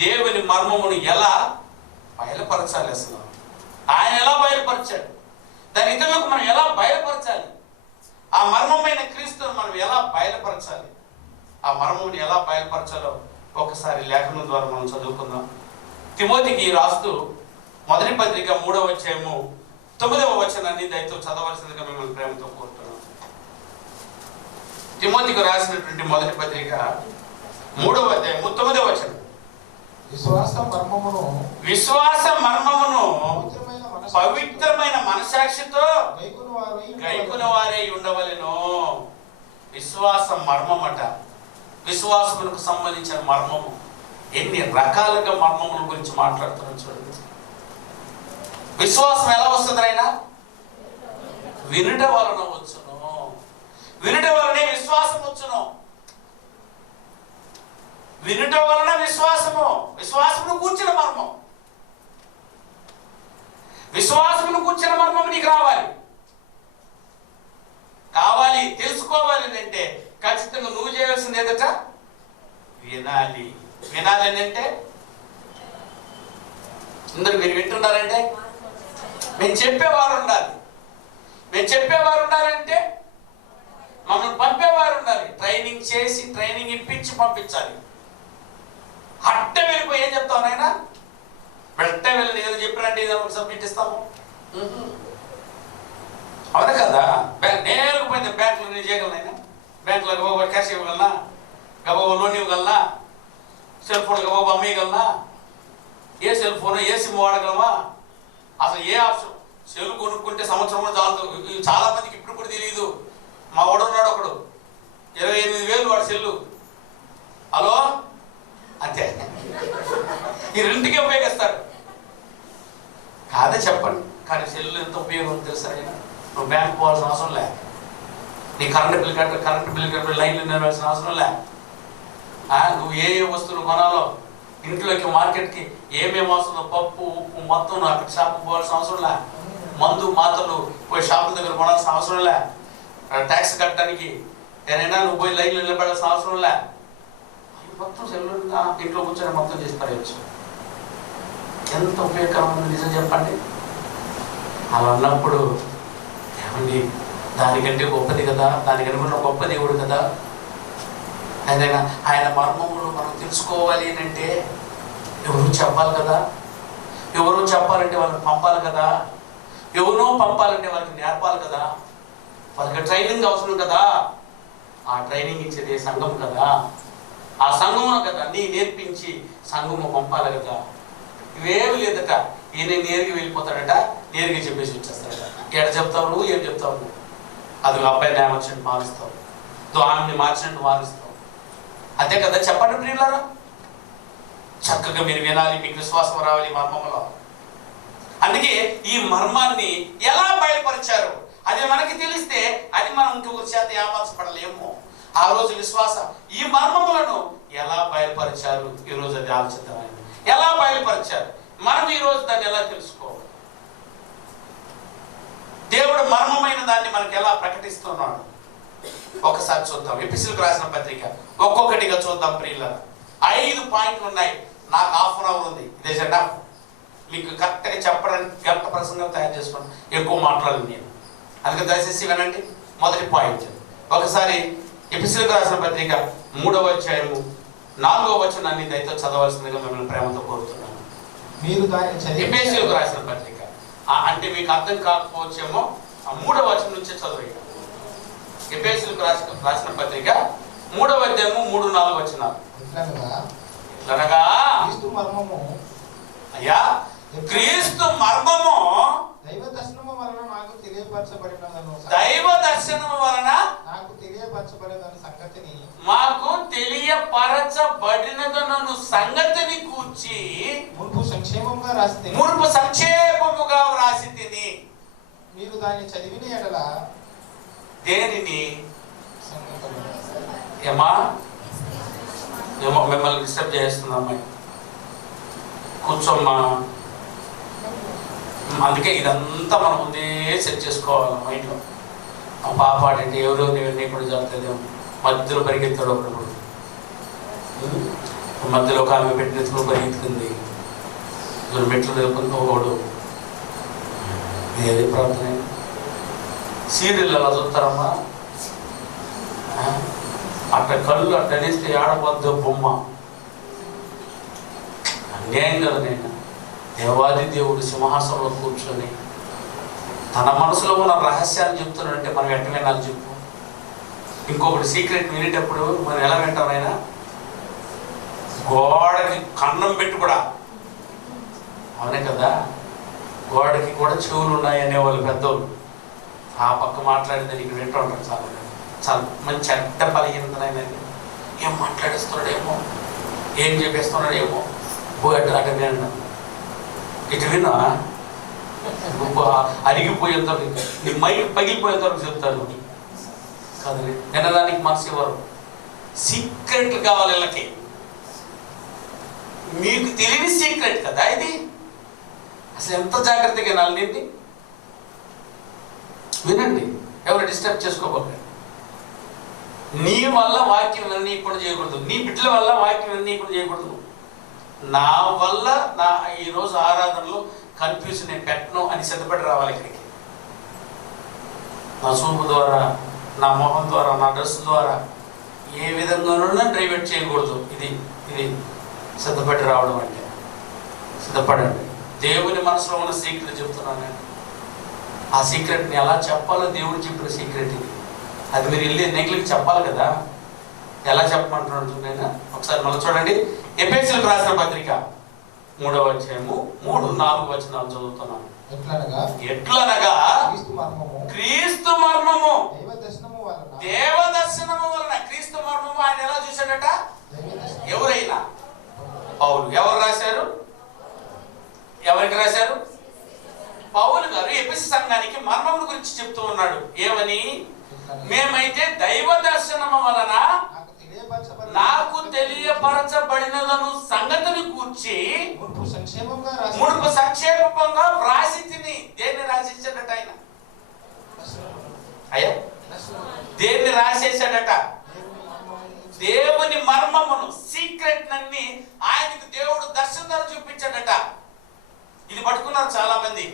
దేవుని మర్మమును ఎలా బయలుపరచాలి? అసలు ఆయన ఎలా బయలుపరిచాడు? దాని ఇతరులకు మనం ఎలా బయలుపరచాలి? ఆ మర్మమైన క్రీస్తును మనం ఎలా బయలుపరచాలి? ఆ మర్మముని ఎలా బయలుపరచాలో ఒకసారి లేఖనం ద్వారా మనం చదువుకుందాం. తిమోతికి రాస్తూ మొదటి పత్రిక 3వ అధ్యాయము 9వ వచనాన్ని దయతో చదవలసిందిగా మిమ్మల్ని ప్రేమతో కోరుతున్నాం. తిమోతికి రాసినటువంటి మొదటి పత్రిక 3వ అధ్యాయము 9వ వచనం. విశ్వాస మర్మమును పవిత్రమైన మనసాక్షితో గైకొను వారై ఉండవలెను. విశ్వాస మర్మమట. విశ్వాసమునకు సంబంధించిన మర్మము. ఎన్ని రకాలుగా మర్మముల గురించి మాట్లాడుతున్నాం చూడండి. విశ్వాసం ఎలా వస్తుంది? అయినా వినుట వలన వచ్చును. వినుట వలనే విశ్వాసం వచ్చును. వినుట వలన విశ్వాసము. విశ్వాసమును కూర్చిన మర్మం. విశ్వాసమును కూర్చిన మర్మము నీకు కావాలి తెలుసుకోవాలి అంటే ఖచ్చితంగా నువ్వు చేయాల్సింది ఏదట? వినాలి. వినాలి అని అంటే అందరూ మీరు వింటున్నారంటే మేము చెప్పేవారు ఉండాలి. మేము చెప్పేవారు ఉండాలంటే మమ్మల్ని పంపేవారు ఉండాలి. ట్రైనింగ్ చేసి ట్రైనింగ్ ఇప్పించి పంపించాలి. అట్ట వెళ్ళిపోయి ఏం చెప్తావు నాయనా? వెంట వెళ్ళి ఏదో చెప్పారంటే ఏదో ఒక సబ్మిట్ ఇస్తాము. అవునా కదా? నేరుగా పోయింది బ్యాంకులో నేను చేయగలనైనా? బ్యాంకులో గబా క్యాష్ ఇవ్వగలనా? గబా లోన్ ఇవ్వగలనా? సెల్ ఫోన్ గబా అమ్మేయగలనా? ఏ సెల్ ఫోన్ ఏ సిమ్ వాడగలమా? అసలు ఏ ఆప్షన్? సెల్ కొనుక్కుంటే సంవత్సరంలో చాలు. చాలా మందికి ఇప్పుడు కూడా తెలియదు. మా వాడున్నాడు ఒకడు 28,000 వాడు సెల్లు. హలో అంతే. ఈ రెండుకే ఉపయోగిస్తారు కాదే చెప్పండి. కానీ సెల్లు ఎంత ఉపయోగం తెలుసా? నువ్వు బ్యాంక్ పోవాల్సిన అవసరం లే. నీ కరెంట్ బిల్ కట్ట లైన్లు నిలవాల్సిన అవసరం లే. నువ్వు ఏ వస్తువులు కొనాలో ఇంట్లోకి మార్కెట్కి ఏమేమి అవసరం, పప్పు ఉప్పు మొత్తం నువ్వు అక్కడ షాప్కి పోవాల్సిన అవసరం లే. మందు మాత్రలు పోయి షాపుల దగ్గర కొనాల్సిన అవసరం లే. ట్యాక్స్ కట్టడానికి ఏదైనా నువ్వు పోయి లైన్లో నిలబడాల్సిన అవసరం లే. మొత్తం సెల్లు ఇంట్లో కూర్చొని మొత్తం చేసి పడేయచ్చు. ఎంత ఉపయోగకరం ఉంది నిజం చెప్పండి. అలా అన్నప్పుడు ఏమండి దానికంటే గొప్పది కదా, దానికంటే గొప్ప దేవుడు కదా. ఆయన మర్మములు మనం తెలుసుకోవాలి అంటే ఎవరు చెప్పాలి కదా. ఎవరో చెప్పాలంటే వాళ్ళని పంపాలి కదా. ఎవరో పంపాలంటే వాళ్ళకి నేర్పాలి కదా. వాళ్ళకి ట్రైనింగ్ అవసరం కదా. ఆ ట్రైనింగ్ ఇచ్చేది సంఘం కదా. ఆ సంఘము కదా నీ నేర్పించి సంఘము పంపాలి కదా. ఇవేమి లేదట. ఈయన నేరుగా వెళ్ళిపోతాడట, నేరుగా చెప్పేసి వచ్చేస్తాడట. ఎక్కడ చెప్తావు నువ్వు? ఏం చెప్తావు నువ్వు? అది అబ్బాయిని మార్చినట్టు మారుస్తావు, ఆమెని మార్చినట్టు మారుస్తావు. అదే కదా చెప్పండి ప్రియులారా. చక్కగా మీరు వినాలి, మీకు విశ్వాసం రావాలి మర్మంలో. అందుకే ఈ మర్మాన్ని ఎలా బయలుపరిచారు అది మనకి తెలిస్తే అది మనం ఇంకొకరి చేత ఏమార్చపడలేము. ఆ రోజు విశ్వాసం ఈ మర్మములను ఎలా బయలుపరిచారు, ఈరోజు అది ఆలోచిద్దామని. ఎలా బయలుపరిచారు, మనం ఈరోజు దాన్ని ఎలా తెలుసుకోవాలి? దేవుడు మర్మమైన దాన్ని మనకి ఎలా ప్రకటిస్తున్నాడు ఒకసారి చూద్దాం. ఎపిసిలకు రాసిన పత్రిక ఒక్కొక్కటిగా చూద్దాం ప్రియులారా. 5 పాయింట్లు ఉన్నాయి. నాకు ½ అన్ అవర్ ఉంది. ఇదే సెట్ మీకు కరెక్ట్గా చెప్పడానికి గంట ప్రసంగం తయారు చేసుకోండి. ఎక్కువ మాట్లాడాలి నేను, అందుకే దయచేసి వినండి. మొదటి పాయింట్ ఒకసారి ఎపిసిలకు రాసిన పత్రిక 3వ అధ్యాయము 4వ వచనాన్ని దయతో చదవాల్సిందిగా మిమ్మల్ని ప్రేమతో కోరుతున్నాను. మీరు దాన్ని ఎపిసిలకు రాసిన పత్రిక అంటే మీకు అర్థం కాకపోవచ్చేమో 3వ వచనం నుంచే చదవాలి. ఎఫెసీయులకు రాసిన పత్రిక 3వ అధ్యాయము 3-4 వచనాలు. ఇట్లనగా అయ్యా క్రీస్తు మర్మము దైవ దర్శనము వలన నాకు తెలియపరచబడినదను సంగతిని మాకు తెలియపరచబడినదను సంగతిని కూర్చి మునుపు సంక్షేమముగా రాసి తిని మీరు దాన్ని చదివిన ఎడల దేనిని ఏమా మిమ్మల్ని డిస్టర్బ్ చేస్తుంది అమ్మాయి, కూర్చోమ్మా. అందుకే ఇదంతా మనం ముందే సెట్ చేసుకోవాలి మైండ్లో. ఆ పాప అంటే ఎవరో నీకు కూడా జరుగుతుంది, మధ్యలో పరిగెత్తాడు ఒకడు. మధ్యలో ఒక ఆమె పెట్టిన ఎత్తులో పరిగెత్తుకుంది. ఇద్దరు మెట్లు లేకుండా ఏది ప్రార్థన సీరియల్ అలా చూస్తారమ్మా. అట్ట కళ్ళు అట్ట అనేస్తే ఆడబద్ద బొమ్మ. అన్యాయం కదా. నేను దేవాది దేవుడు సింహాసనంలో కూర్చొని తన మనసులో ఉన్న రహస్యాన్ని చెప్తున్నాడంటే మనం ఎట్ట వినాలి చెప్పు. ఇంకొకటి సీక్రెట్ వినేటప్పుడు మనం ఎలా వింటాం? ఆయన గోడకి కన్నం పెట్టి కూడా, అవునే కదా, గోడకి కూడా చెవులు ఉన్నాయి అనేవాళ్ళు పెద్దోళ్ళు. ఆ పక్క మాట్లాడితే నీకు వింటూ ఉంటారు. చాలా చాలా మంచి చెడ్డ బలహీనతనైనా ఏం మాట్లాడేస్తున్నాడేమో, ఏం చెప్పేస్తున్నాడేమో, అటు అటు విన్నా ఇటు విన్నా అరిగిపోయేంత నీ మైకి పగిలిపోయేంత వరకు చెప్తాను కదండి. వినడానికి మనసు ఇవ్వరు. సీక్రెట్లు కావాలి వీళ్ళకి. మీకు తెలియని సీక్రెట్ కదా ఇది. అసలు ఎంత జాగ్రత్తగా వినాలి. వినండి, ఎవరు డిస్టర్బ్ చేసుకోకండి. నీ వల్ల వాక్యం విననీయకుండా చేయకూడదు. నీ బిడ్డల వల్ల వాక్యం విననీయకుండా చేయకూడదు. నా వల్ల నా ఈరోజు ఆరాధనలో కన్ఫ్యూజన్ నేను పెట్టను అని సిద్ధపడి రావాలి ఇక్కడికి. నా చూపు ద్వారా, నా మొహం ద్వారా, నా డ్రెస్ ద్వారా ఏ విధంగానూ డైవర్ట్ చేయకూడదు. ఇది ఇది సిద్ధపడి రావడం అంటే. సిద్ధపడండి. దేవుని మనసులో ఉన్న సీక్రెట్ చెప్తున్నాను నేను. ఆ సీక్రెట్ని ఎలా చెప్పాలో దేవుడు చెప్పిన సీక్రెట్ ఇది. అది మీరు వెళ్ళి నెగ్లెక్ట్ చెప్పాలి కదా. ఎలా చెప్పమంటున్నాడు నేను ఒకసారి మళ్ళీ చూడండి. ఎఫెసీయులకు రాసిన పత్రిక 3వ అధ్యాయము 3-4 వచనాలు చదువుతున్నాను. ఎట్లనగా క్రీస్తు మర్మము దేవదర్శనము వలన. క్రీస్తు మర్మము ఆయన ఎలా చూశాడట? ఎవరైనా పౌలు. ఎవరు రాశారు? ఎవరికి రాశారు? పౌలు గారు ఎఫెసు సంఘానికి మర్మముల గురించి చెప్తూ ఉన్నాడు. ఏమని? మేమైతే దైవ దర్శనము వలన నాకు తెలియపరచబడినదను సంగతిని కూర్చి మునుపు సంక్షేపంగా వ్రాసి తిని. దేన్ని రాసేసాడట ఆయన? అయ్యా, దేన్ని రాసేసాడట? దేవుని మర్మమును, సీక్రెట్ నన్ని ఆయనకు దేవుడు దర్శనం ద్వారా చూపించాడట. ఇది పట్టుకున్నారు చాలా మంది.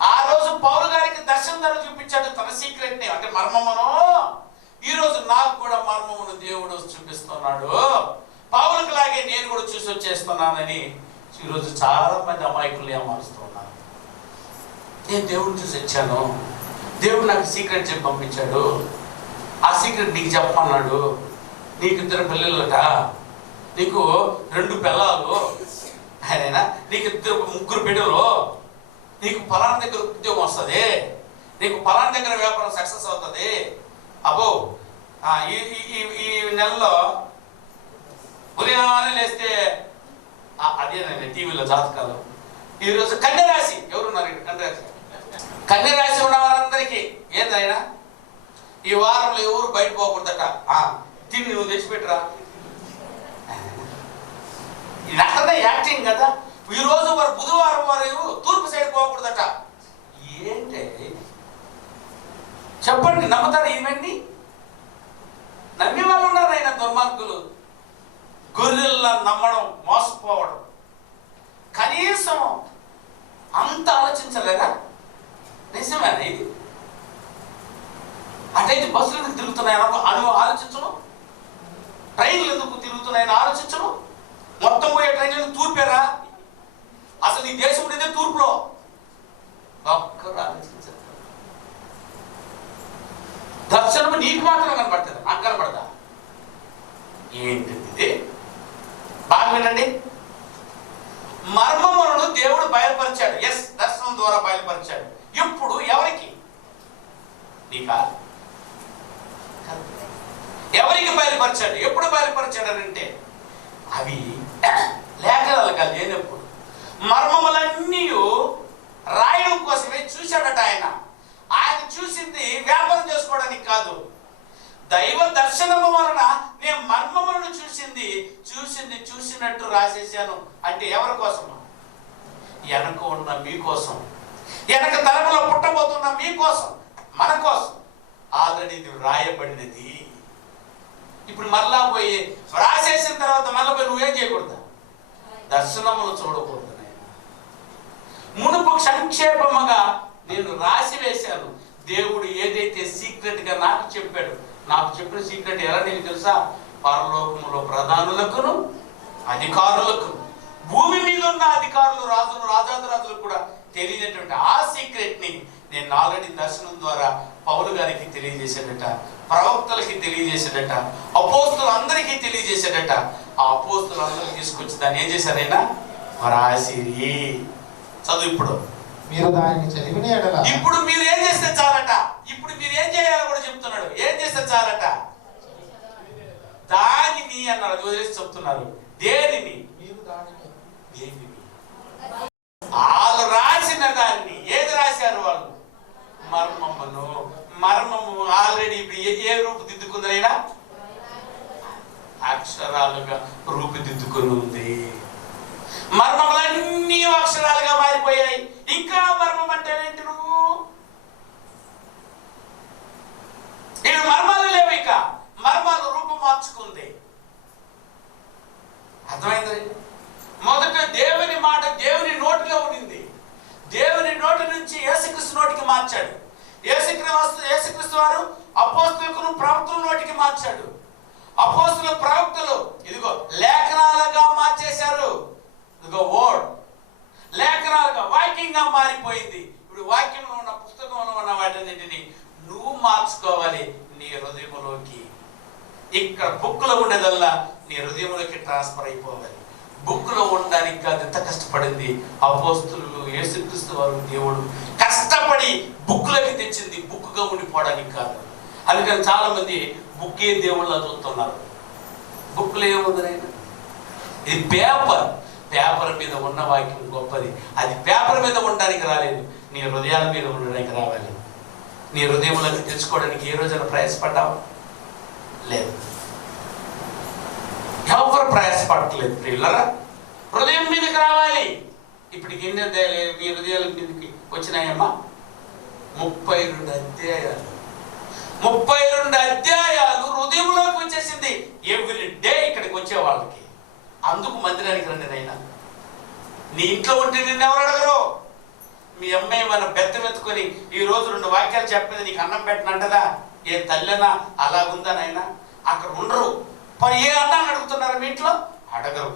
ఆ రోజు పౌలు గారికి దర్శనం ద్వారా చూపించాడు తన సీక్రెట్ ని, అంటే మర్మమును. ఈ రోజు నాకు కూడా మర్మమును దేవుడు చూపిస్తున్నాడు. పౌలకు లాగే నేను కూడా చూసి వచ్చేస్తున్నానని ఈరోజు చాలా మంది అమాయకులు ఏమారుస్తున్నారు. నేను దేవుడిని చూసి వచ్చాను, దేవుడు నాకు సీక్రెట్ చెప్పి పంపించాడు, ఆ సీక్రెట్ నీకు చెప్పమన్నాడు. నీకు 2 పిల్లలట, నీకు 2 పిల్లలు, ఆయన నీకు 3 బిడ్డలు, నీకు ఫలానా దగ్గర ఉద్యోగం వస్తుంది, నీకు ఫలానా దగ్గర వ్యాపారం సక్సెస్ అవుతుంది. అబ్బో ఈ నెలలో ఉదయాన్నే లేస్తే అదే టీవీలో జాతకాలు. ఈరోజు కన్యరాశి ఎవరున్నారు? కన్యరాశి ఉన్న వారందరికీ ఏందైనా ఈ వారంలో ఎవరు బయట పోకూడదట. తిని నువ్వు తెచ్చిపెట్టరా. ఇది అక్కడే యాక్టింగ్ కదా. ఈ రోజు వారు బుధవారం వారు తూర్పు సైడ్ పోకూడదట. ఏంటి చెప్పండి, నమ్ముతారు? ఇవన్నీ నమ్మి వాళ్ళు ఉన్నారు. ఆయన దుర్మార్గులు, గొర్రెల్లా నమ్మడం, మోసపోవడం. కనీసం అంత ఆలోచించలేరా? నిజమేనా ఇది? అటైతే బస్సులు ఎందుకు తిరుగుతున్నాయని ఆలోచించను, ట్రైన్లు ఎందుకు తిరుగుతున్నాయని ఆలోచించను. మొత్తం పోయే ట్రైన్లు తూర్పేరా? అసలు ఈ దేశం ఉండేదే తూర్పులో. ఒక్కరు ఆలోచించారు. దర్శనము నీకు మాత్రం కనపడుతుంది, నాకు కనపడదా? ఏంటిది? బాగా వినండి. మర్మములను దేవుడు బయలుపరిచాడు. ఎస్, దర్శనం ద్వారా బయలుపరిచాడు. ఇప్పుడు ఎవరికి? నీకా? ఎవరికి బయలుపరిచాడు? ఎప్పుడు బయలుపరిచాడు అంటే అవి లేఖనాలు కాదు. లేనప్పుడు మర్మములన్నీ రాయడం కోసమే చూశాడట ఆయన. ఆయన చూసింది వ్యాపారం చేసుకోవడానికి కాదు. దైవ దర్శనము వలన నేను మర్మములను చూసినట్టు రాసేసాను. అంటే ఎవరి కోసమా? వెనక ఉన్న మీకోసం, వెనక తరములో పుట్టబోతున్న మీకోసం, మన కోసం ఆల్రెడీ ఇది రాయబడినది. ఇప్పుడు మరలా పోయి రాసేసిన తర్వాత మళ్ళీ పోయి నువ్వేం చేయకూడదు, దర్శనములు చూడకూడదు. మునుపు సంక్షేపముగా నేను రాసి వేశాను. దేవుడు ఏదైతే సీక్రెట్ గా నాకు చెప్పాడు, నాకు చెప్పిన సీక్రెట్ ఎలా నీకు తెలుసా? పరలోకములో ప్రధానులకును అధికారులకు, భూమి మీద ఉన్న అధికారులు, రాజులు, రాజాదిరాజులకు కూడా తెలియనటువంటి ఆ సీక్రెట్ ని నేను ఆల్రెడీ దర్శనం ద్వారా పౌలు గారికి తెలియజేశాడట, ప్రవక్తలకి తెలియజేశాడట, అపోస్తులందరికీ తెలియజేశాడట. ఆ అపోస్తులందరికీ తీసుకొచ్చి దాన్ని ఏం చేశారైనా రాసిరి. చదువు ఇప్పుడు. మీరు దానిని చదివిన ఎడల, ఇప్పుడు మీరు ఏం చేస్తే చాలట, ఇప్పుడు మీరు ఏం చేయాలో కూడా చెప్తున్నాడు. ఏం చేస్తే చాలట? దానిని అన్నాడు, వదిలేసి చెప్తున్నారు. దేనిని? మీరు దానిని, దేనిని? వాళ్ళు రాసిన దాన్ని. ఏది రాశారు వాళ్ళు? మర్మమును. మర్మము ఆల్రెడీ ఇప్పుడు ఏ రూపుదిద్దుకుందైనా అక్షరాలుగా రూపుదిద్దుకుని ఉంది. మర్మములన్నీ అక్షరాలుగా మారిపోయాయి. ఇంకా మర్మం అంటే ఏంటి? నువ్వు ఇక్కడ మర్మాలు లేవు, ఇక మర్మాలు రూపం మార్చుకుంది. అర్థమైంది? మొదట దేవుని మాట దేవుని నోటిలో ఉండింది. దేవుని నోటి నుంచి యేసుక్రీస్తు నోటికి మార్చాడు. యేసుక్రీస్తు వారు అపోస్తులకు ప్రవక్తల నోటికి మార్చాడు. అపోస్తుల ప్రవక్తలు ఇదిగో లేఖనాలుగా మార్చేశారు. ఇదిగో వర్డ్ లేఖనాలుగా, వాక్యంగా మారిపోయింది. ఇప్పుడు వాక్యంలో ఉన్న, పుస్తకంలో ఉన్న వాటన్నింటినీ నువ్వు మార్చుకోవాలి నీ హృదయంలోకి. ఇక్కడ బుక్లో ఉండేదల్లా నీ హృదయంలోకి ట్రాన్స్ఫర్ అయిపోవాలి. బుక్లో ఉండడానికి కాదు ఎంత కష్టపడింది అపోస్తులు, యేసుక్రీస్తు వారు. దేవుడు కష్టపడి బుక్లోకి తెచ్చింది, బుక్గా ఉండిపోవడానికి కాదు. అందుకని చాలా మంది బుక్కే దేవుళ్ళ చూస్తున్నారు. బుక్లో ఏముంది? ఇది పేపర్ మీద ఉన్న వాక్యం గొప్పది. అది పేపర్ మీద ఉండడానికి రాలేదు, నీ హృదయాల మీద ఉండడానికి రావాలి. నీ హృదయంలోకి తెచ్చుకోవడానికి ఏ రోజైనా ప్రయాసపడ్డావు? లేదు, ఎవరు ప్రయాసపడట్లేదు. ప్రియులరా, హృదయం మీదకి రావాలి. ఇప్పటికి ఎన్ని అధ్యాయాలు మీ హృదయాల మీదకి వచ్చినాయమ్మా? 32 అధ్యాయాలు. 32 అధ్యాయాలు హృదయంలోకి వచ్చేసింది. ఎవ్రీ డే ఇక్కడికి వచ్చే వాళ్ళకి. అందుకు మందిరానికి రండి నైనా. నీ ఇంట్లో ఉంటే నిన్ను ఎవరు అడగరు. మీ అమ్మాయి మన బెత్తమెత్తుకొని ఈ రోజు 2 వాక్యాలు చెప్పింది, నీకు అన్నం పెట్టనంటదా? ఏ తల్లనా అలాగుందా నాయనా? అక్కడ ఉండరు. మరి ఏ అన్నాన్ని అడుగుతున్నారు మీ ఇంట్లో? అడగరు.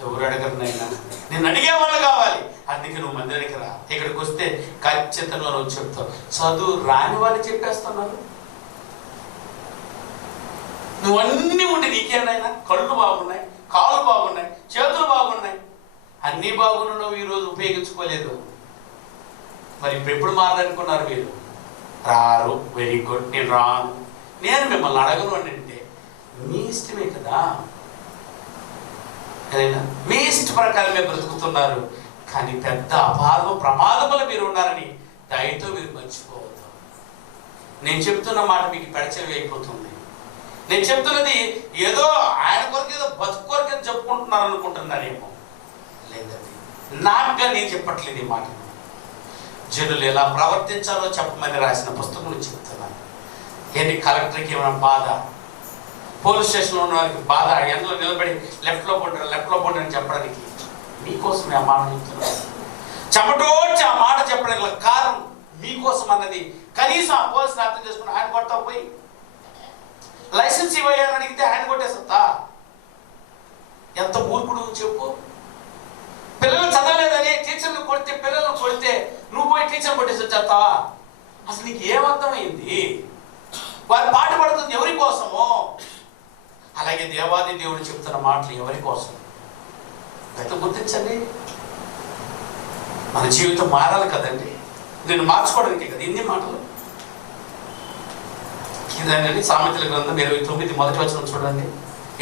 ఎవరు అడగరు నాయనా. నేను అడిగేవాళ్ళు కావాలి. అందుకే నువ్వు మందిరానికి రా. ఇక్కడికి వస్తే ఖచ్చితంగా నువ్వు చెప్తావు. చదువు రాని వాళ్ళు చెప్పేస్తున్నారు. నువ్వన్నీ ఉండి నీకేనైనా కళ్ళు బాగున్నాయి, కాళ్ళు బాగున్నాయి, చేతులు బాగున్నాయి, అన్నీ బాగున్నా నువ్వు ఈరోజు ఉపయోగించుకోలేదు. మరి ఇప్పుడు ఎప్పుడు మారనుకున్నారు మీరు? రారు. వెరీ గుడ్, నేను రాను. నేను మిమ్మల్ని అడగను అని అంటే మీ ఇష్టమే కదా. మీ ఇష్ట ప్రకారమే బ్రతుకుతున్నారు. కానీ పెద్ద ప్రమాదములు మీరు ఉన్నారని దయతో మీరు మర్చిపోవద్దు. నేను చెప్తున్న మాట మీకు పెడచెవి అయిపోతుంది. నేను చెప్తున్నది ఏదో ఆయన కొరకు, ఏదో బతుకు కొరకు చెప్పుకుంటున్నారు అనుకుంటున్నారేమో. లేదండి, నాకుగా నేను చెప్పట్లేదు ఈ మాట. జనులు ఎలా ప్రవర్తించాలో చెప్పమని రాసిన పుస్తకం చెప్తున్నాను. ఏంటి కలెక్టర్కి ఏమైనా బాధ, పోలీస్ స్టేషన్లో ఉన్న వారికి బాధ, ఎండలో నిలబడి లెఫ్ట్లో పోండి అని చెప్పడానికి మీకోసం ఆ మాట చెప్తున్నాను. చెమటోడ్చి ఆ మాట చెప్పడానికి కారణం మీకోసం అన్నది. కనీసం ఆ పోలీసుని అర్థం చేసుకుని ఆయన కొడతావు పోయి లైసెన్స్ ఇవ్వని అడిగితే ఆయన కొట్టేస్తా. ఎంత మూర్ఖుడు చెప్పు. పిల్లలు చదవలేదని టీచర్లు కొడితే, పిల్లలు కొడితే నువ్వు పోయి టీచర్ కొట్టేసి వచ్చేస్తావా? అసలు నీకు ఏమర్థమైంది? వారు పాటు పడుతుంది ఎవరి కోసమో. అలాగే దేవాది దేవుడు చెప్తున్న మాటలు ఎవరి కోసం? అయితే గుర్తించండి. మన జీవితం మారాలి కదండి. నేను మార్చుకోవడానికి కదా ఇన్ని మాటలు. ఇదండి సామెతల గ్రంథం 29 మొదటి వచనం చూడండి.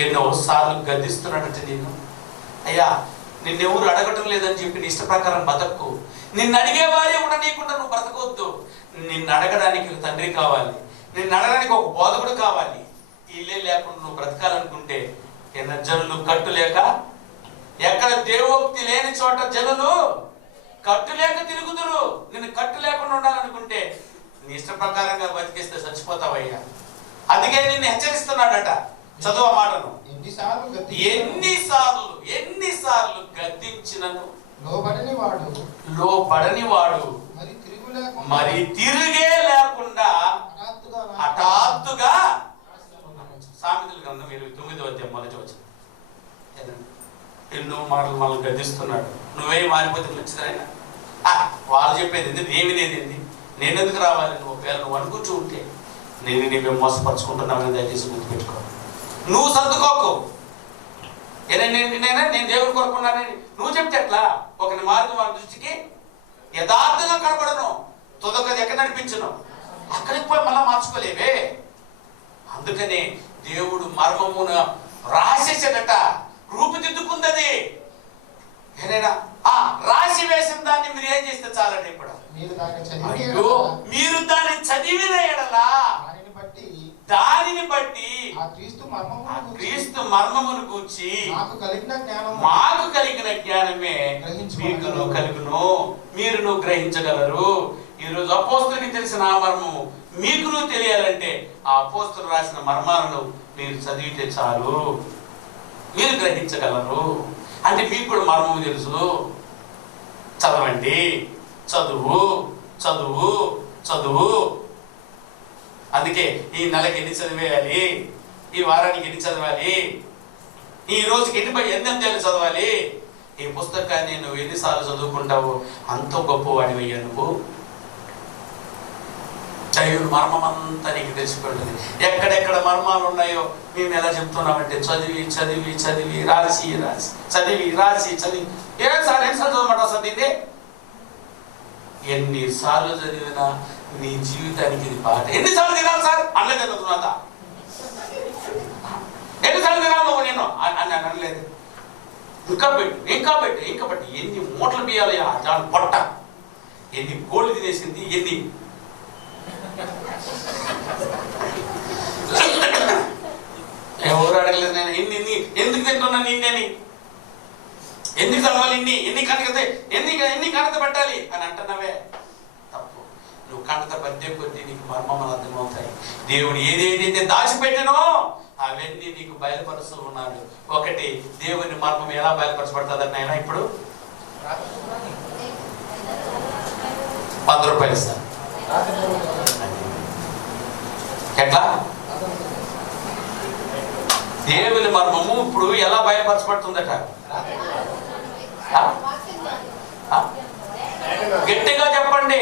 ఎన్నోసార్లు గద్దిస్తున్నాడంటే నేను, అయ్యా నిన్నెవరు అడగటం లేదని చెప్పి నీ ఇష్ట ప్రకారం బతక్కు. నిన్ను అడిగేవారే ఉండనీయకుండా నువ్వు బ్రతకొద్దు. నిన్ను అడగడానికి తండ్రి కావాలి, నిన్ను అడగడానికి ఒక బోధకుడు కావాలి. ఇల్లే లేకుండా నువ్వు బ్రతకాలనుకుంటే జనులు కట్టు లేక, ఎక్కడ దేవోక్తి లేని చోట జనులు కట్టు లేక తిరుగుదురు. నిన్ను కట్టు లేకుండా ఉండాలనుకుంటే నీ ఇష్ట ప్రకారంగా బతికేస్తే చచ్చిపోతావయ్యా. అందుకే నిన్ను హెచ్చరిస్తున్నాడట. చదువు ఆ మాటను. ఎన్నిసార్లు ఎన్నిసార్లు గద్దించినను లోబడని వాడు మరి తిరుగే లేకుండా హఠాత్తుగా. సామెతల గ్రంథం 29వ అధ్యాయం మొదటి వచనం. ఎన్నో మాటలు మనల్ని గద్దిస్తున్నాడు. నువ్వే మారిపోతే మంచిదైనా వాళ్ళు చెప్పేది ఏంది, నేను వినేది నేను ఎందుకు రావాలి? నువ్వు ఒకవేళ నువ్వు అనుకుంటూ ఉంటే నేను మోసపరుచుకుంటున్నావు. దయచేసి గుర్తుపెట్టుకో. నువ్వు సర్దుకోకు. నేను దేవుని కోరుకున్నానని నువ్వు చెప్తే ఎట్లా? ఒకరి మార్గం వారి దృష్టికి యథార్థంగా కనబడను, తొదకది ఎక్కడ నడిపించను, అక్కడికి పోయి మళ్ళా మార్చుకోలేవే. అందుకనే దేవుడు మర్మమున రాసేసేదట, రూపుదిద్దుకుందది. ఏదైనా రాసి వేసిన దాన్ని మీరు ఏం చేస్తే చాలండి. ఇప్పుడు మీరు దాన్ని చదివిన ఎడలా దానిని బట్టి క్రీస్తు మర్మమును గూర్చి మాకు కలిగిన జ్ఞానమే మీకును కలుగును, మీరును గ్రహించగలరు. ఈరోజు అపోస్తులకి తెలిసిన ఆ మర్మము మీకును తెలియాలంటే ఆ అపోస్తులు రాసిన మర్మాలను మీరు చదివితే చాలు, మీరు గ్రహించగలరు. అంటే మీకు కూడా మర్మము తెలుసు. చదవండి, చదువు చదువు చదువు. అందుకే ఈ నెలకి ఎన్ని చదివేయాలి, ఈ వారానికి ఎన్ని చదవాలి, ఈ రోజుకి ఎన్ని అధ్యాయాలు చదవాలి, ఈ పుస్తకాన్ని నువ్వు ఎన్నిసార్లు చదువుకుంటావు అంత గొప్పవాడివయ్యా నువ్వు. దైవుడు మర్మం అంతా నీకు తెలిసిపోతుంది. ఎక్కడెక్కడ మర్మాలు ఉన్నాయో మేము ఎలా చెప్తున్నామంటే చదివి చదివి చదివి రాసి రాసి చదివి రాసి చదివి ఎన్నిసార్లు చదవమాట చదివింది. ఎన్నిసార్లు చదివినా నీ జీవితానికి ఇది పాట. ఎన్నిసార్లు తినాలి సార్ అనలేదు తర్వాత, ఎన్నిసార్లు తినాలి నువ్వు నేను అని అనలేదు. ఇంకా పెట్టు. ఎన్ని మూటలు బియ్యాలి దాని పొట్ట, ఎన్ని కోళ్ళు తినేసింది, ఎన్ని ఎవరు అడగలేదు. నేను ఎన్ని ఎందుకు తింటున్నా నిన్నని, ఎందుకు చదవాలి, ఎన్ని కణత పెట్టాలి అని అంటున్నావే. తప్పు. నువ్వు కణత పద్యం కొద్దీ నీకు మర్మములు అర్థమవుతాయి. దేవుడు ఏదేదైతే దాచిపెట్టినో అవన్నీ నీకు బయలుపరుస్తూ ఉన్నాడు. ఒకటి, దేవుని మర్మం ఎలా బయలుపరచబడుతుంది అయినా ఇప్పుడు 10 రూపాయలు ఇస్తాను. ఎట్లా దేవుని మర్మము ఇప్పుడు ఎలా బయలుపరచబడుతుందట? గట్టిగా చెప్పండి.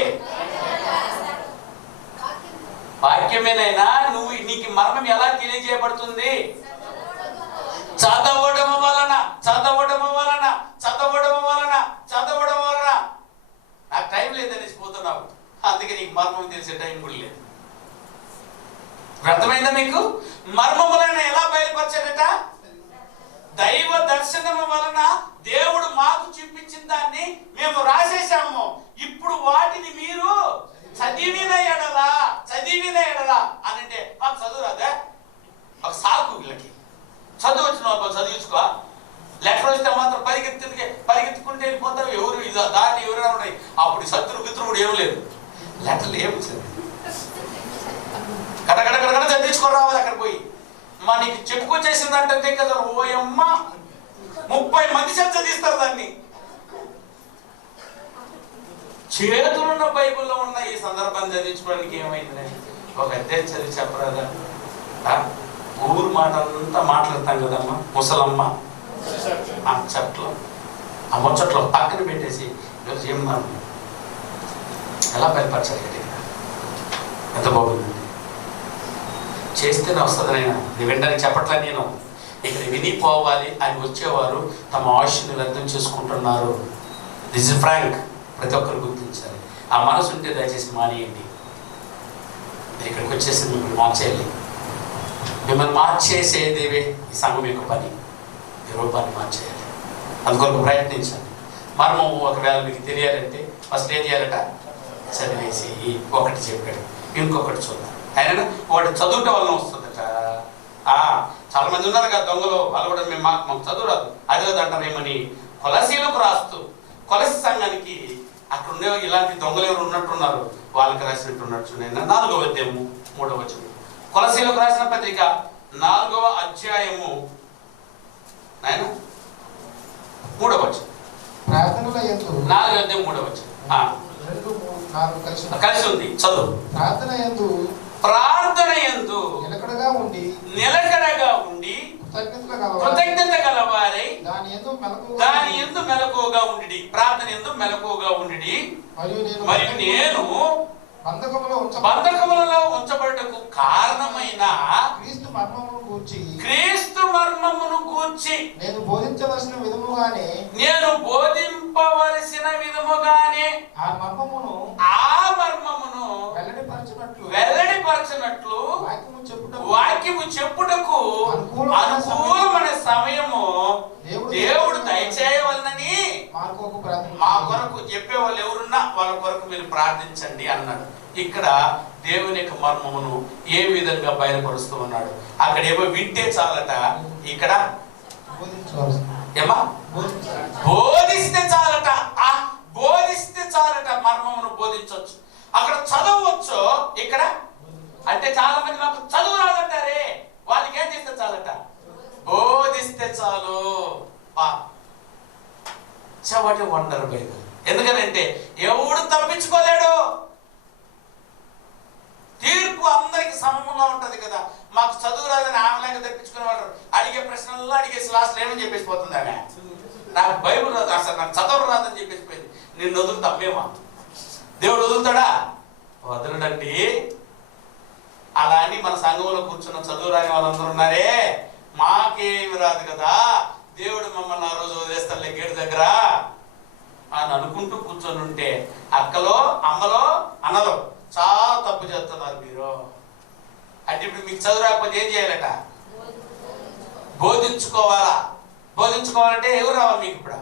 వాక్యమేనైనా నీకు మర్మం ఎలా తెలియజేయబడుతుంది? చదవడం వలన. నాకు టైం లేదని పోతున్నావు, అందుకే నీకు మర్మం తెలిసే టైం కూడా లేదు. అర్థమైందా మీకు? మర్మములను ఎలా బయలుపరచాడట? దైవ దర్శనము వలన దేవుడు మాకు చూపించిన దాన్ని మేము రాసేసాము. ఇప్పుడు వాటిని మీరు చదివిన ఎడలా అని అంటే మాకు చదువు రాదే? ఒక సాకు వీళ్ళకి. చదువు వచ్చిన వాళ్ళు చదివించుకో. లెటర్ వస్తే మాత్రం పరిగెత్తుకుంటే వెళ్ళిపోతావు. దాన్ని ఎవరైనా ఉన్నాయి. అప్పుడు శత్రువు ఏం లేదు, లెటర్లు ఏమి కడగడగడ చదివించుకొని రావాలి. అక్కడ పోయి నీకు చెప్పుకొచ్చేసిందంటే కదా, ఓయమ్మ 30 మంది చదివిస్తారు దాన్ని. చేతులున్న బైబిల్లో ఉన్న ఈ సందర్భాన్ని చదివించుకోవడానికి ఏమైంది? ఒక అధ్యాయం చదివి చెప్పరాదా? ఊరు మాట అంతా మాట్లాడతాం కదమ్మా, ముసలమ్మ ఆ చెట్లు ఆ ముచ్చట్లో పక్కన పెట్టేసి ఈరోజు ఏమన్నా ఎలా బయలుపరచాలి? ఎంత బాగుంది. చేస్తేనే వస్తుంది. నేను వినడానికి చెప్పట్లే. నేను ఇక్కడ వినిపోవాలి అని వచ్చేవారు తమ ఆయుష్ని వ్యర్థం చేసుకుంటున్నారు. This is frank. ప్రతి ఒక్కరు గుర్తించాలి. ఆ మనసు ఉంటే దయచేసి మానేయండి. ఇక్కడికి వచ్చేసి మిమ్మల్ని మార్చేయాలి. మిమ్మల్ని మార్చేసేదేవే ఈ సంఘం యొక్క పని. ఈ రూపాన్ని మార్చేయాలి. అందుకొరకు ప్రయత్నించండి. మర్మం ఒకవేళ మీకు తెలియాలంటే ఫస్ట్ ఏం చేయాలట? చదివేసి ఒకటి చెప్పాడు, ఇంకొకటి చూద్దాం. ఆయన ఒకటి చదువుట వలన వస్తుందట. చాలా మంది ఉన్నారు కదా దొంగలు, వాళ్ళు కూడా మాకు చదువు రాదు అది కదా అంటారేమని కొలసీలకు రాస్తూ, కొలసి సంఘానికి అక్కడ ఉండే ఇలాంటి దొంగలు ఎవరు ఉన్నట్టున్నారు, వాళ్ళకి రాసినట్టున్నట్టు. 4వ అధ్యాయము 3వ వచనం. కొలసీలకు రాసిన పత్రిక 4వ అధ్యాయము నాయన 3వ వచనం. ప్రార్థనల యందు 4వ అధ్యాయం 3వ వచనం. 2, 3, 4 కలిసి ఉంది, చదువు. ప్రార్థన యందు నిలకడగా ఉండి కృతజ్ఞత గలవారై దాని యందు మెలకువగా ఉండి, ప్రార్థన యందు మెలకువగా ఉండి, మరియు నేను బంధకములలో ఉంచబడుటకు కారణమైన క్రీస్తు మర్మమును గూర్చి నేను బోధింపవలసిన విధముగానే ఆ మర్మమును వెల్లడిపరచినట్లు వాక్యము చెప్పుటకు అనుకూలమైన సమయము దేవుడు దయచేయవలనని మా కొరకు చెప్పే వాళ్ళు ఎవరున్నా వాళ్ళ కొరకు మీరు ప్రార్థించండి అన్నాడు. ఇక్కడ దేవుని యొక్క మర్మమును ఏ విధంగా బయలుపరుస్తూ ఉన్నాడు. అక్కడ ఏమో వింటే చాలట, ఇక్కడ ఏమా బోధిస్తే చాలట. బోధిస్తే చాలట, మర్మమును బోధించవచ్చు. అక్కడ చదవచ్చు, ఇక్కడ అంటే చాలా మంది మాకు చదువు రాదంటారే, వాళ్ళకి ఏం చేస్తే చాలట, బోధిస్తే చాలు. చవటి వండర్ బైబిల్. ఎందుకనంటే ఎవడు తప్పించుకోలేడు, తీర్పు అందరికి సమముగా ఉంటది కదా. మాకు చదువు రాదని ఆమెలాగా తప్పించుకునేవాడు అడిగే ప్రశ్నల్లో అడిగేసి లాస్ట్ ఏమని చెప్పేసి పోతుంది ఆమె, నాకు బైబుల్ రాదు, అసలు నాకు చదువు రాదని చెప్పేసిపోయింది. నిన్ను వదులుతా అమ్మేమా, దేవుడు వదులుతాడా? వదలడండి. అలా అని మన సంఘంలో కూర్చున్న చదువు రాని వాళ్ళందరూ ఉన్నారే, మాకేమి రాదు కదా, దేవుడు మమ్మల్ని ఆ రోజు వదిలేస్తాడులే గేటు దగ్గర అని అనుకుంటూ కూర్చొని ఉంటే అక్కలో అమ్మలో అన్నలో చాలా తప్పు చేస్తున్నారు మీరు. అంటే ఇప్పుడు మీకు చదువు రాకపోతే ఏం చేయాలట, బోధించుకోవాలా. బోధించుకోవాలంటే ఎవరు రావాలి మీకు? ఇప్పుడు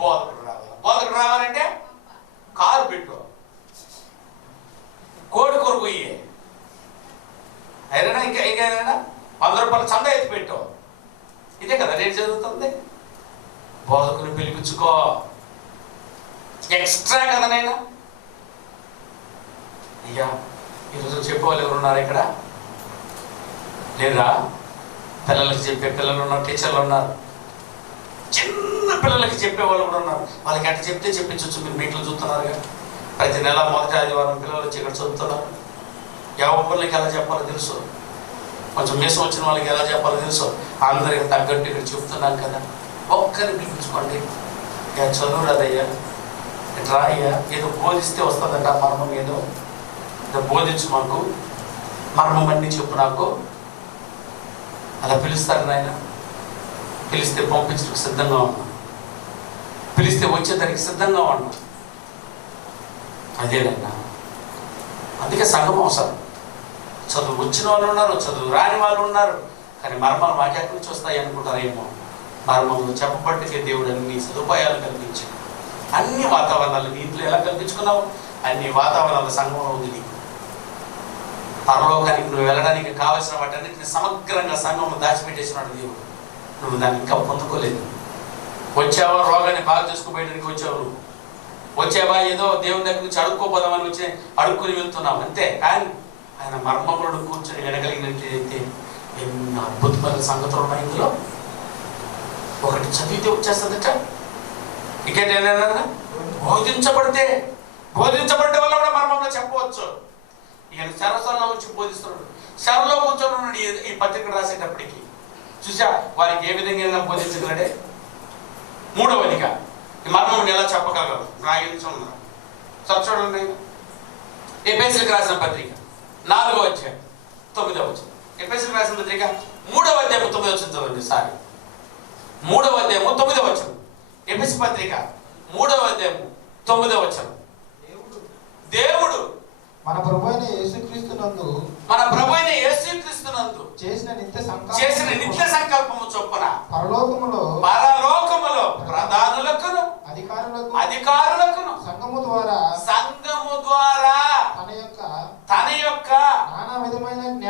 బోధకుడు రావాలి. బోధకుడు రావాలంటే కారు పెట్టు, కోడి కొరకు అయినా ఇంకా 100 రూపాయలు చందా ఎత్తి పెట్టు. ఇదే కదా నేను చదువుతుంది. బోధకుని పిలిపించుకో, ఎక్స్ట్రా కదా నైనా. అయ్యా ఈరోజు చెప్పేవాళ్ళు ఎవరు ఉన్నారు ఇక్కడ? లేదా పిల్లలకి చెప్పే పిల్లలు ఉన్నారు, టీచర్లు ఉన్నారు, చిన్న పిల్లలకి చెప్పేవాళ్ళు కూడా ఉన్నారు. వాళ్ళకి ఎట్లా చెప్తే చెప్పించవచ్చు. మీరు మీట్లో చూస్తున్నారు, ప్రతి నెల మొదటి ఆదివారం పిల్లలు వచ్చి ఇక్కడ చదువుతున్నారు. ఎవరికి ఎలా చెప్పాలో తెలుసు, కొంచెం మీసం వచ్చిన వాళ్ళకి ఎలా చెప్పాలో తెలుసు. అందరికి తగ్గట్టు ఇక్కడ చెప్తున్నాను కదా. ఒక్కరిని పిలిపించుకోండి, చదువు రాదయ్యా, ఇట్లా అయ్యా, ఏదో బోధిస్తే వస్తుందంట మర్మం, ఏదో బోధించు, మాకు మర్మం అన్నీ చెప్పు నాకు. అలా పిలుస్తారు నాయన. పిలిస్తే పంపించడానికి సిద్ధంగా ఉన్నా, పిలిస్తే వచ్చేదానికి సిద్ధంగా ఉన్నా. అదేనైనా. అందుకే సంఘం అవసరం. చదువు వచ్చిన వాళ్ళు ఉన్నారు, చదువు రాని వాళ్ళు ఉన్నారు. కానీ మర్మాలు వాక్యాల నుంచి వస్తాయి అనుకుంటారేమో. మర్మములు చెప్పబట్టుకే దేవుడు అన్ని సదుపాయాలు కల్పించాడు. అన్ని వాతావరణాలు నీ ఇంట్లో ఎలా కల్పించుకున్నావు, అన్ని వాతావరణాలు సంఘంలో ఉంది. నీకు పరలోకానికి నువ్వు వెళ్ళడానికి కావలసిన వాటన్నిటిని సమగ్రంగా సంఘంలో దాచిపెట్టేసినాడు దేవుడు. నువ్వు దాన్ని ఇంకా పొందుకోలేదు. వచ్చావా రోగాన్ని బాగా చేసుకుపోయడానికి వచ్చావు, నువ్వు వచ్చావా ఏదో దేవుని దగ్గర నుంచి అడుక్కోపోదామని వచ్చి అడుక్కుని వెళ్తున్నావు అంతే. కానీ ఆయన మర్మములను కూర్చొని వినగలిగినట్లయితే ఎన్ని అద్భుతమైన సంగతులు ఉన్నాయి ఇందులో. ఒకటి చదివితే వచ్చేస్తుందట. ఇంకేంటైనా బోధించబడితే వల్ల కూడా మర్మంలో చెప్పవచ్చు. ఈయన శరసంలో వచ్చి బోధిస్తున్నాడు, శరలో కూర్చొని ఉన్నాడు. ఈ పత్రిక రాసేటప్పటికి చూసా వారికి ఏ విధంగా బోధించగలడే. 3వదిగా ఈ మర్మం ఎలా చెప్పగలరు రాయించున్నారు. చూడండి, ఎఫెసీయులకు రాసిన పత్రిక 4వ అధ్యాయం 9వ వచనం. ఎఫెసీయులకు రాసిన పత్రిక 3వ అధ్యాయం 9వ వచనం చదవండి. 3వ అధ్యాయం 9వ వచనం. ఎఫెసీ పత్రిక 3వ అధ్యాయం 9వ వచనం. దేవుడు మన ప్రభువైన యేసుక్రీస్తునందు చేసిన నిత్య సంకల్పము చొప్పున పరలోకములో ప్రధానులకును అధికారులకును సంఘము ద్వారా తన యొక్క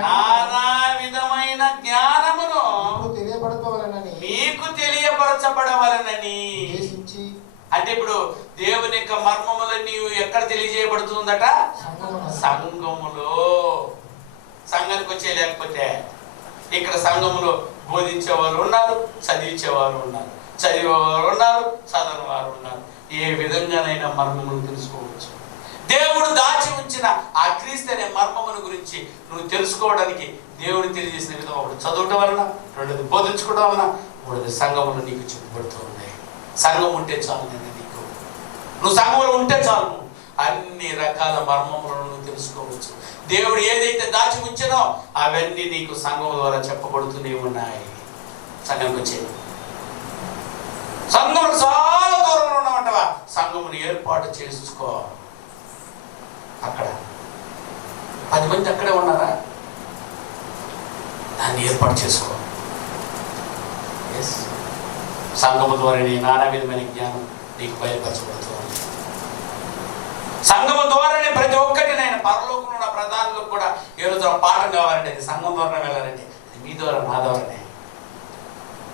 నానా విధమైన జ్ఞానమును మీకు తెలియపరచబడవలనని. అంటే ఇప్పుడు దేవుని యొక్క మర్మములన్నీ ఎక్కడ తెలియజేయబడుతుందట? సంఘములో. సంఘానికి వచ్చే లేకపోతే ఇక్కడ సంఘంలో బోధించేవారు ఉన్నారు, చదివించేవారు ఉన్నారు, చదివేవారు ఉన్నారు, చదవని వారు ఉన్నారు. ఏ విధంగానైనా మర్మమును తెలుసుకోవచ్చు. దేవుడు దాచి ఉంచిన ఆ క్రీస్తు అనే మర్మమును గురించి నువ్వు తెలుసుకోవడానికి దేవుడు తెలియజేసిన విధంగా ఒకటి చదవటం వలన, రెండోది బోధించుకోవడం వలన, మూడోది సంఘములు నీకు చెప్పబడుతూ ఉన్నాయి. సంఘం ఉంటే చాలు నేను నీకు, నువ్వు సంఘంలో ఉంటే చాలు అన్ని రకాల మర్మములను నువ్వు తెలుసుకోవచ్చు. దేవుడు ఏదైతే దాచి ఉంచినో అవన్నీ నీకు సంఘం ద్వారా చెప్పబడుతూనే ఉన్నాయి. సంఘంకి వచ్చేది సంఘం చాలా దూరంలో ఉన్నామంటవా, సంఘమును ఏర్పాటు చేసుకో. అక్కడ 10 మంది అక్కడే ఉన్నారా, దాన్ని ఏర్పాటు చేసుకో. సంఘము ద్వారా నీ నానా విధమైన జ్ఞానం నీకు బయలుపరచబడుతుంది. సంఘము ద్వారానే ప్రతి ఒక్కటి నేను పరలోకంలో ఉన్న ప్రధానులకు కూడా ఏ రోజు పాఠం కావాలంటే అది సంఘం ద్వారా వెళ్ళాలంటే అది మీ ద్వారా, నా ద్వారానే.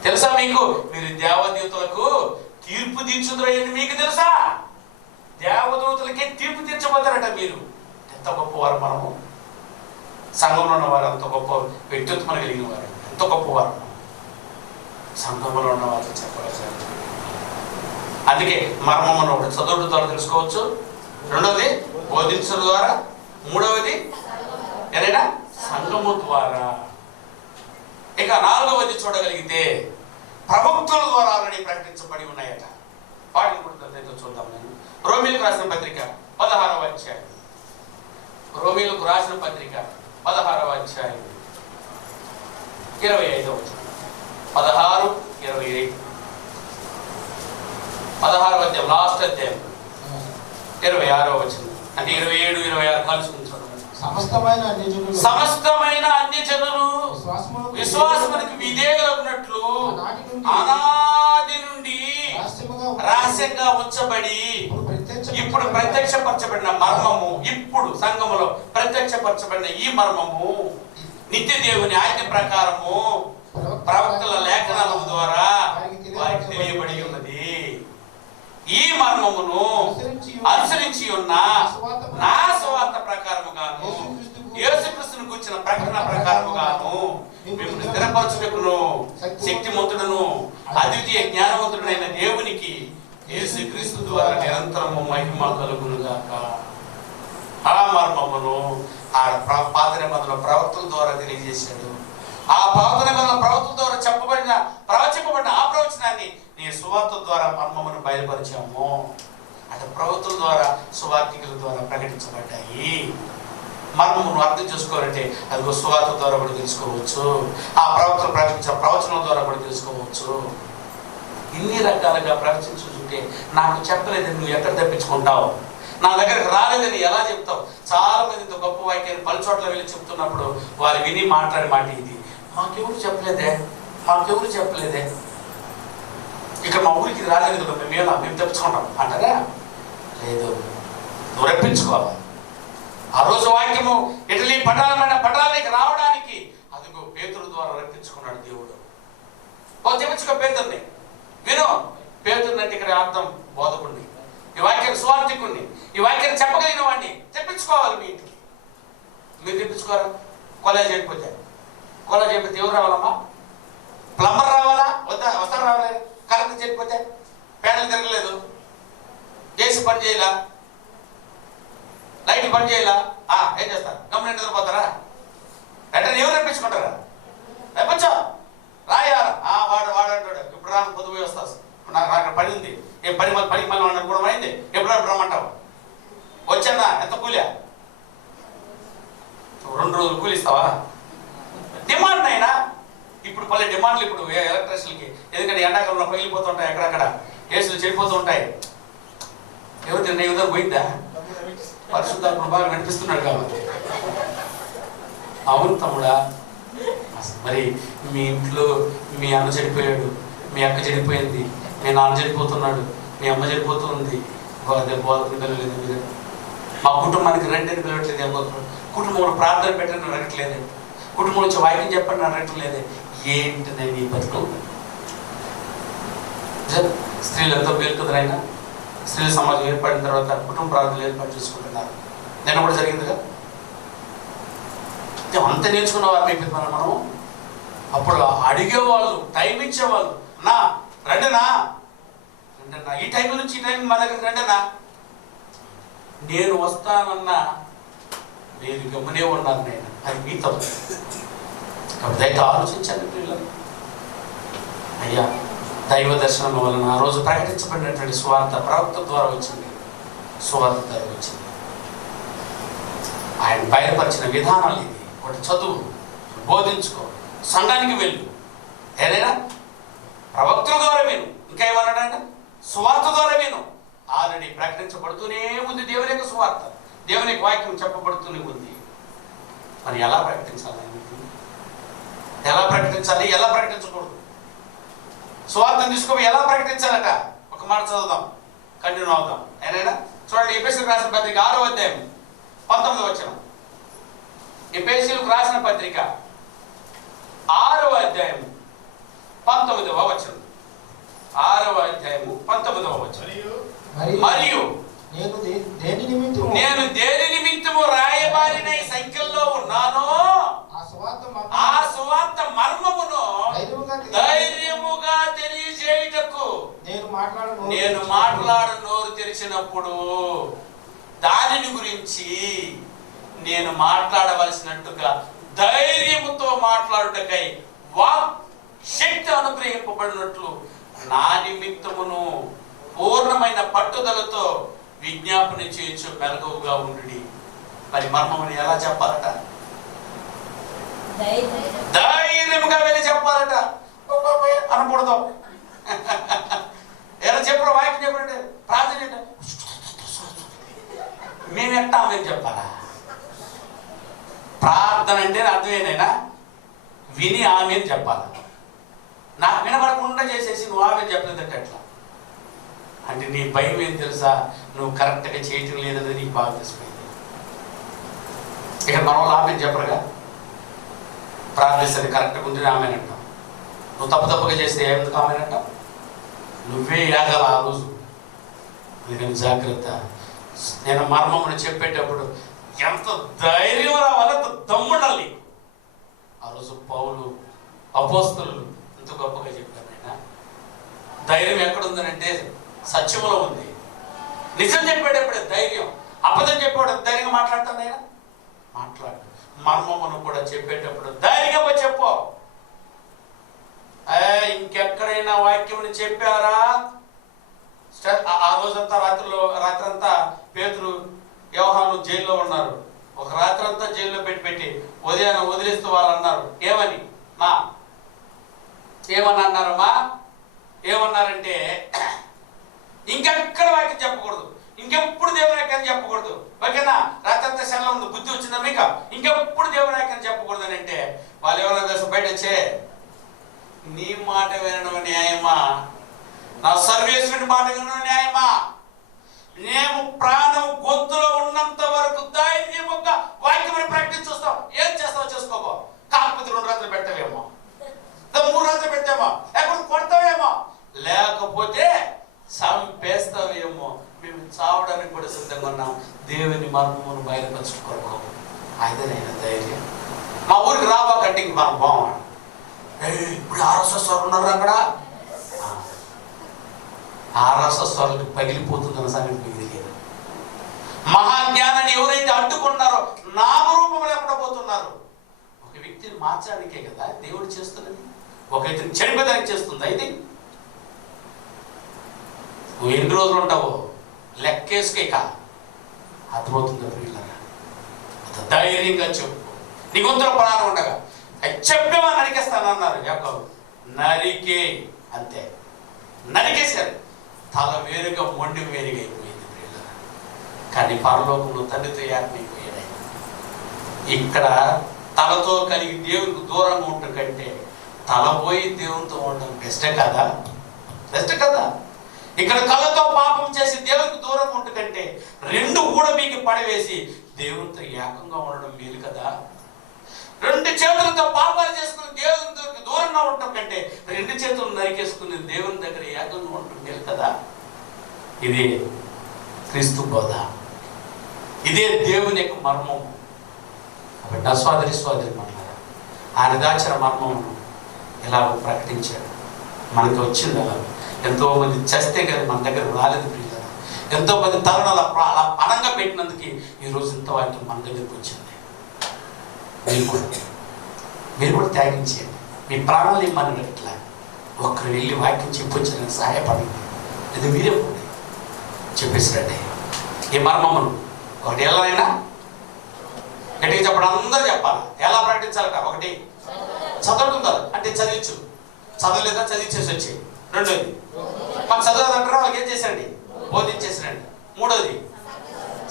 తెలుసా మీకు, మీరు దేవదూతలకు తీర్పు తీర్చుదురని మీకు తెలుసా? దేవదూతలకే తీర్పు తీర్చబోతారట. మీరు ఎంత గొప్పవారు. మనము సంఘంలో ఉన్నవారు అంత గొప్ప వ్యక్తిత్వం కలిగిన వారు, ఎంత గొప్పవారు సంఘంలో ఉన్న వాళ్ళు చెప్పగలరు. అందుకే మర్మమును ఒకటి చదువుల ద్వారా తెలుసుకోవచ్చు, రెండవది బోధించడం ద్వారా, మూడవది ఏదైనా సంఘము ద్వారా. ఇక 4వది చూడగలిగితే ప్రవక్తల ద్వారా ఆల్రెడీ ప్రకటించబడి ఉన్నాయట. వాటిని కూడా చూద్దాం. నేను రోమీలకు రాసిన పత్రిక 16వ అధ్యాయం, రోమీలకు రాసిన పత్రిక 16వ అధ్యాయం 25వ వచనం. 16, 25. 16వ అధ్యాయం లాస్ట్ అధ్యాయం 26వ వచనం. అంటే 27, 26 కలిసి ఉంచాడు. సమస్తమైన అన్ని జనులు విశ్వాసమునకు విధేయులగునట్లు అనాది నుండి రహస్యంగా ఉంచబడి ఇప్పుడు ప్రత్యక్షపరచబడిన మర్మము, ఇప్పుడు సంఘములో ప్రత్యక్షపరచబడిన ఈ మర్మము నిత్య దేవుని ఆజ్ఞ ప్రకారము ప్రవక్తల లేఖనాల ద్వారా వారికి తెలియబడి ఉన్నది. ఈ మర్మమును అనుసరించి ఉన్న నా స్వార్థ ప్రకారముగాను యేసుక్రీస్తును కూర్చిన ప్రకటన ప్రకారముగాను మిమ్మల్ని స్థిరపరచుటకును శక్తిమంతుడును అద్వితీయ జ్ఞానవంతుడైన దేవునికి యేసుక్రీస్తు ద్వారా నిరంతరము మహిమ కలుగునుగాక. ఆ మర్మమును ఆ పాత నిబంధనల ప్రవక్తల ద్వారా తెలియజేశాడు. ఆ పాత నిబంధనల ప్రవక్తల ద్వారా ప్రవచింపబడిన ఆ ప్రవచనాన్ని నీ సువార్త ద్వారా మర్మమును బయలుపరిచాము. అంటే ప్రవక్తల ద్వారా, సువార్థికుల ద్వారా ప్రకటించబడ్డాయి. మర్మమును అర్థం చేసుకోవాలంటే అది సువార్త ద్వారా కూడా తెలుసుకోవచ్చు, ఆ ప్రవక్తలు ప్రకటించిన ప్రవచనం ద్వారా కూడా తెలుసుకోవచ్చు. ఇన్ని రకాలుగా ప్రవచించుంటే నాకు చెప్పలేదని నువ్వు ఎక్కడ తప్పించుకుంటావు? నా దగ్గరకు రాలేదని ఎలా చెప్తావు? చాలా మంది ఇంత గొప్ప వాక్యాన్ని పలుచోట్ల వెళ్ళి చెప్తున్నప్పుడు వారు విని మాట్లాడే మాట ఇది, మాకెవరు చెప్పలేదే, మాకెవరు చెప్పలేదే, ఇక్కడ మా ఊరికి రాలేదు కదా, మేము తప్పించుకుంటాం అంటారా? లేదు, నువ్వు రప్పించుకోవాలి. ఆ రోజు వాక్యము ఇటలీ పటాలకి రావడానికి అదిగో పేతురు ద్వారా రప్పించుకున్నాడు దేవుడు. తెప్పించుకో పేతుర్ని, విను. పేతుర్ని అంటే ఇక్కడ అర్థం బోధకుడిని, ఈ వాక్యాన్ని స్వార్థికుడిని, ఈ వాక్యాన్ని చెప్పగలిగిన వాడిని తెప్పించుకోవాలి మీ ఇంటికి. మీరు తెప్పించుకోరా? కాలేజ్ అయిపోతే ఎవరు రావాలమ్మా? ప్లంబర్ రావాలా? వస్తారు రావాలి. కరెంట్ చెడిపోతే, ప్యానల్ తిరగలేదు, ఏసీ పని చేయాల, లైట్లు పని చేయాల, ఏం చేస్తారు? గమని నిద్రపోతారా? వెంటనే ఎవరు రప్పించుకుంటారా? రప్పించో రాయా వాడు అంటాడు, ఇప్పుడు రాను పొద్దుపోయి వస్తా, నాకు అక్కడ పని ఉంది, ఏ పని మళ్ళీ అనుకోవడం అయింది, ఎప్పుడు రమ్మంటావు? వచ్చానా? ఎంత కూలియా? 2 రోజులు కూలి ఇస్తావా? డిమాండ్ అయినా ఇప్పుడు పల్లె డిమాండ్లు ఇప్పుడు ఎలక్ట్రిషన్కి, ఎందుకంటే ఎండాకాలంలో పగిలిపోతుంటాయి, అక్కడక్కడ ఏసులు చెడిపోతూ ఉంటాయి. ఎవరు తిన్న యుద్ధం పోయిందా? పరిశుద్ధాత్మ బాగా నడిపిస్తున్నాడు కాబట్టి. అవును తమ్ముడా, మరి మీ ఇంట్లో మీ అన్న చనిపోయాడు, మీ అక్క చనిపోయింది, మీ నాన్న చనిపోతున్నాడు, మీ అమ్మ చనిపోతుంది, బోధకుని పిలవలేదు మీరు, మా కుటుంబానికి రండి అని పిలవట్లేదు, కుటుంబంలో ప్రార్థన పెట్టని అడగట్లేదు, కుటుంబం నుంచి వాక్యం చెప్పండి అడగట్లేదు. ఏంటిదే నీ బతుకు? స్త్రీలు ఎంతో పేరుకుదరైనా స్త్రీల సమాజం ఏర్పడిన తర్వాత కుటుంబ ప్రార్థనలు ఏర్పాటు చేసుకుంటున్నారు. నేను కూడా జరిగిందిగా. అంత నేర్చుకున్న వారిని మనము అప్పుడు అడిగేవాళ్ళు, టైం ఇచ్చేవాళ్ళు. నా రండినా, రండన్నా, ఈ టైం నుంచి ఈ టైం మా దగ్గరికి రండినా. నేను వస్తానన్నా మీరు గమనే ఉన్నారు. నేను అది మీ తప్పు. కాబట్టి అయితే ఆలోచించండి పిల్లలు. అయ్యా, దైవ దర్శనం వలన ఆ రోజు ప్రకటించబడినటువంటి స్వార్థ ప్రవక్త ద్వారా వచ్చింది, స్వార్థ ద్వారా వచ్చింది. ఆయన బయలుపరిచిన విధానాలు ఇది. ఒకటి చదువు, బోధించుకో, సంఘానికి వెళ్ళు, ఏదైనా ప్రవక్తుల ద్వారా విను, ఇంకా ఏమన్నాడు, స్వార్థ ద్వారా విను. ఆల్రెడీ ప్రకటించబడుతూనే ఉంది దేవుని యొక్క స్వార్థ, దేవుని యొక్క వాక్యం చెప్పబడుతూనే ఉంది. మరి ఎలా ప్రకటించాలి? ఎలా ప్రకటించాలి, ఎలా ప్రకటించకూడదు? స్వార్థం తీసుకోవి ఎలా ప్రకటించాలట? ఒక మాట చదువుదాం, కంటిన్యూ అవుతాం. ఏదైనా చూడండి, ఎఫెసీయులకు రాసిన పత్రిక 6వ అధ్యాయం 19వ వచనం. ఎఫెసీయులకు రాసిన పత్రిక 6వ అధ్యాయం 19వ వచనం. 6వ అధ్యాయం 19వ వచనం. మరియు నేను దేని నిమిత్తము రాయబారిన సంఖ్యలో ఉన్నానో ఆ సువార్త మర్మమును ధైర్యముగా తెలియజేయుటకు నేను మాట్లాడు నోరు తెరిచినప్పుడు దానిని గురించి నేను మాట్లాడవలసినట్టుగా ధైర్యముతో మాట్లాడుటకై వాక్ శక్తి అనుగ్రహింపబడినట్లు నా నిమిత్తమును పూర్ణమైన పట్టుదలతో విజ్ఞాపన చేయొచ్చు మెలకువగా ఉండి. మరి మర్మముని ఎలా చెప్పాలట? ధైర్యముగా వెళ్ళి చెప్పాలట. అనకూడదు. ఎలా చెప్పరు? వాక్యం చెప్పండి, ప్రార్థన మేము ఎట్టా మేము చెప్పాలా? ప్రార్థన అంటే అర్థం ఏదైనా విని ఆమె చెప్పాలి. నాకు వినపడకుండా చేసేసి నువ్వు ఆమె చెప్పలేదంటే ఎట్లా అంటే నీ భయం ఏం తెలుసా? నువ్వు కరెక్ట్గా చేయటం లేదనేది నీకు బాగా తెలిసిపోయింది. ఇక మన వాళ్ళు ఆమె చెప్పరుగా, ప్రార్థిస్తుంది కరెక్ట్గా ఉంటే ఆమెనంటాం. నువ్వు తప్పుగా చేస్తే ఎందుకు ఆమెనంటావు? నువ్వే యాగాల ఆ రోజు. అందుకని జాగ్రత్త. నేను మర్మమును చెప్పేటప్పుడు ఎంత ధైర్యం రావాలి, ఎంత దమ్ముండాలి. ఆ రోజు పౌలు అపోస్తలులు ఎంత గొప్పగా చెప్పారు. ఆయన ధైర్యం ఎక్కడుందనంటే సత్యములో ఉంది. నిజం చెప్పేటప్పుడే ధైర్యం, అబద్ధం చెప్పేటప్పుడు ధైర్యంగా మాట్లాడతాను. ఆయన మాట్లాడు. మర్మమును కూడా చెప్పేటప్పుడు ధైర్యంగా చెప్పు. ఇంకెక్కడైనా వాక్యముని చెప్పారా? ఆ రోజంతా రాత్రంతా పేతురు యోహాను జైల్లో ఉన్నారు. ఒక రాత్రంతా జైల్లో పెట్టి ఉదయాన్ని వదిలేస్తూ వాళ్ళు అన్నారు. ఏమని అన్నారమ్మా? ఏమన్నారంటే ఇంకెక్కడ వాక్యం చెప్పకూడదు, ఇంకెప్పుడు దేవుని వాక్యాన్ని చెప్పకూడదు. ఓకేనా? రాత్రంతా సెలవు ఉంది, బుద్ధి వచ్చిందా మీకు? ఇంకెప్పుడు దేవుని వాక్యాన్ని చెప్పకూడదు అని అంటే వాళ్ళు ఎవరైనా దశ బయట వచ్చే నీ మాట వినడం న్యాయమా? నా సర్వేశ్వరుని మాట వినడం న్యాయమా? మేము ప్రాణం గొంతులో ఉన్నంత వరకు ధైర్యముగా వాక్యమని ప్రకటించేస్తాం. ఏం చేస్తావు చేసుకోబో. కాకపోతే 2 రాత్రులు పెట్టవేమో, 3 రాత్రులు పెట్టామో, లేకపోతే కొడతావేమో, లేకపోతే చంపేస్తావేమో. మేము చావడానికి కూడా సిద్ధంగా ఉన్నాం. దేవుని మర్మమును బయలుపరచుకోరు. అదేనైనా ధైర్యం. మా ఊరికి రాబాకంటే ఇంక మనం బాగున్నాం. ఇప్పుడు RSS వారు ఉన్నారు అక్కడ. RSS వారికి పగిలిపోతుందన్న సంగతి మీకు తెలియదు. మహాజ్ఞానాన్ని ఎవరైతే అడ్డుకున్నారో నామరూపం లేకుండా పోతున్నారు. ఒక వ్యక్తిని మార్చడానికే కదా దేవుడు చేస్తున్నది. ఒక వ్యక్తిని చెడిపోదానికి చేస్తుంది. అయితే నువ్వు ఎన్ని రోజులు ఉంటావో లెక్కేసుకేక అర్థమవుతుంది. పిల్లగా అంత ధైర్యంగా చెప్పు. నీ గొంతులో ప్రాణం ఉండగా చెప్పేవా నరికేస్తానన్నారు యాకోబు. నరికే అంతే, నరికేశారు. తల వేరుగా మొండి వేరుగా అయిపోయింది పిల్లగా. కానీ పరలోకంలో తండ్రితో ఏకమైపోయాడు. ఇక్కడ తలతో కలిగి దేవునికి దూరంగా ఉండటం కంటే తల పోయి దేవునితో ఉండడం బెస్టే కదా? బెస్ట్ కదా? ఇక్కడ కళ్ళతో పాపం చేసి దేవునికి దూరంగా ఉండటం కంటే 2 కూడా మీకు పడవేసి దేవునితో ఏకంగా ఉండడం మేలు కదా? 2 చేతులతో పాపాలు చేసుకుని దేవునికి దూరంగా ఉండటం కంటే 2 చేతులు నరికేసుకుని దేవుని దగ్గర ఏకంగా ఉండటం మేలు కదా? ఇదే క్రీస్తు బోధ, ఇదే దేవుని యొక్క మర్మము. కాబట్టి నా సోదరి మాట్లాడారు. ఆయన దాచిన మర్మము ఎలా ప్రకటించాడు, మనకి వచ్చింది అలా. ఎంతోమంది చస్తే కానీ మన దగ్గర రాలేదు ప్రియులారా. ఎంతోమంది తలను అలా పరంగా పెట్టినందుకు ఈరోజు ఇంత వాక్యం మన దగ్గరికి వచ్చింది. మీరు కూడా త్యాగించేయండి. మీ ప్రాణాలు ఇమ్మన్నట్లా ఒక్కరు వెళ్ళి వాక్యం చెప్పొచ్చిన సహాయపడండి. ఇది మీరే చెప్పేసిరండి. ఈ మర్మమును ఒకటి ఎలాగైనా గట్టిగా చెప్పడం, అందరూ చెప్పాలి. ఎలా ప్రకటించాలట? ఒకటి చదవడం అంటే చదివచ్చు, చదవలేదా చదివించేసి వచ్చి. రెండోది మాకు చదవదంటారా, వాళ్ళకి ఏం చేశారండి? బోధించేసారండి. మూడోది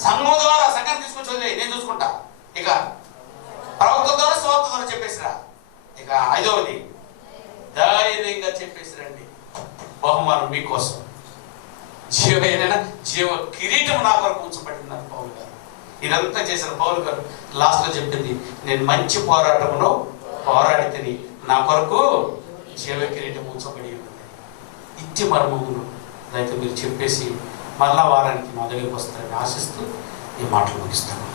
సంఘం ద్వారా సంఘాన్ని తీసుకొచ్చి వదిలే, నేను చూసుకుంటా. ఇక ప్రవక్త ద్వారా స్వార్థ ద్వారా చెప్పేసిరా. ఇక ఐదవది ధైర్యంగా చెప్పేసిరండి. బహుమానం మీకోసం, జీవ కిరీటం నా కొరకు ఉంచబడింది పౌలు గారు. ఇదంతా చేసిన పౌలు గారు లాస్ట్లో చెప్పింది, నేను మంచి పోరాటంలో పోరాడితే నా కొరకు జీవ కిరీటం ఉంచబడి ఉన్నది. ఇట్టి మర్మమును అయితే మీరు చెప్పేసి మళ్ళా వారానికి మా దగ్గరికి వస్తారని ఆశిస్తూ ఈ మాటలు ముగిస్తాను.